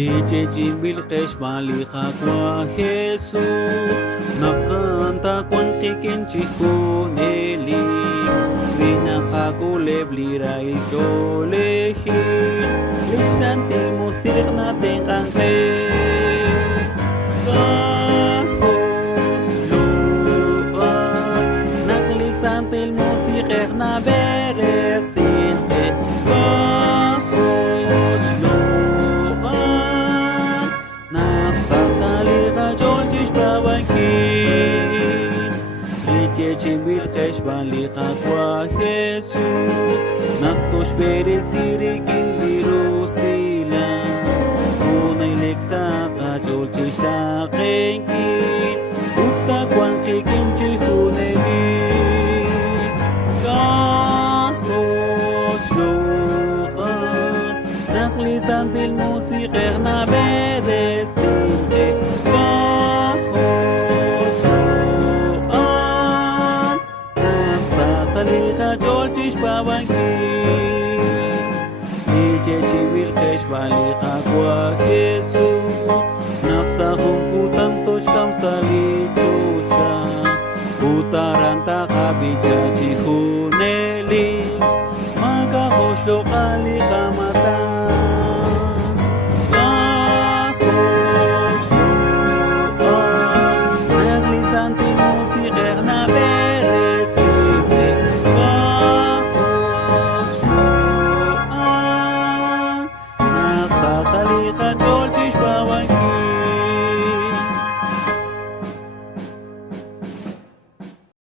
Ijejin bilqesh malija kwa Jesús Nakanta kwan kikin chikuneli Vina jaculeblira il choleji Lisantil musir na tengan kre Naklisantil musir na beresinte Chimbil Heshban liqa kwa Jesús Naktosh beresirikin lirusila Unay leksaka cholchish taqenkin Uta kwan kikin chihuneli Kahos luqan Naklisantil musiker na bedesinte Salija cholchish babankin Ijejin bilqesh balija kwa Jesús Naqsahun kutan toshkam salichusha Utaranta kabicha chihuneli Maka hoshloqa